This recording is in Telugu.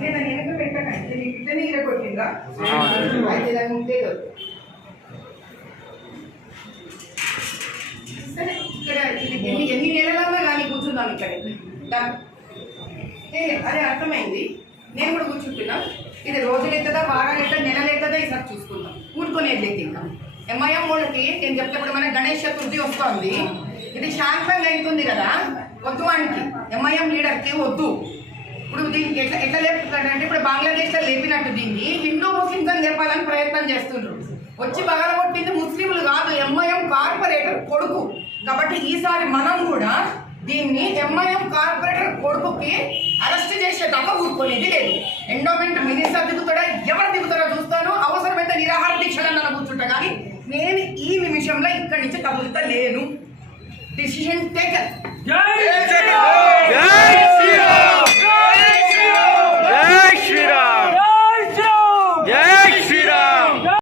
నేను వెనక పెట్టకండి ఇట్లనే ఇరగొట్టిందా అయితే దాన్ని ఉంటే సరే ఇక్కడ ఎన్ని నెలలన్నా కానీ కూర్చుందాం ఇక్కడ అదే అర్థమైంది. నేను కూడా కూర్చుంటున్నా. ఇది రోజులెత్తదా వారాలెత్తా నెలలెత్తదా ఈసారి చూసుకుందాం. కూడుకునేది లేదు ఇంకా. ఎంఐఎం వాళ్ళకి నేను చెప్తే మన గణేష్ చతుర్థి వస్తుంది. ఇది శాంతంగా అవుతుంది కదా, వద్దు అంటే ఎంఐఎం లీడర్కి వద్దు. ఇప్పుడు దీనికి ఎట్లా లేపుతాడంటే ఇప్పుడు బంగ్లాదేశ్లో లేపినట్టు దీన్ని హిందూ ముస్లింస్ అని చెప్పాలని ప్రయత్నం చేస్తుండ్రు. వచ్చి పగలగొట్టింది ముస్లింలు కాదు, ఎంఐఎం కార్పొరేటర్ కొడుకు. కాబట్టి ఈసారి మనం కూడా దీన్ని ఎంఐఎం కార్పొరేటర్ కొడుకుకి అరెస్ట్ చేసేదాకా ఊరుకునేది లేదు. ఎండోమెంట్ మినిస్టర్ దిగుతాడా, ఎవరు దిగుతాడో చూస్తాను. అవసరమైతే నిరాహార దీక్షలను నన్ను కూర్చుంటా, కానీ నేను ఈ నిమిషంలో ఇక్కడి నుంచి కదులుతా లేను. Decision taken.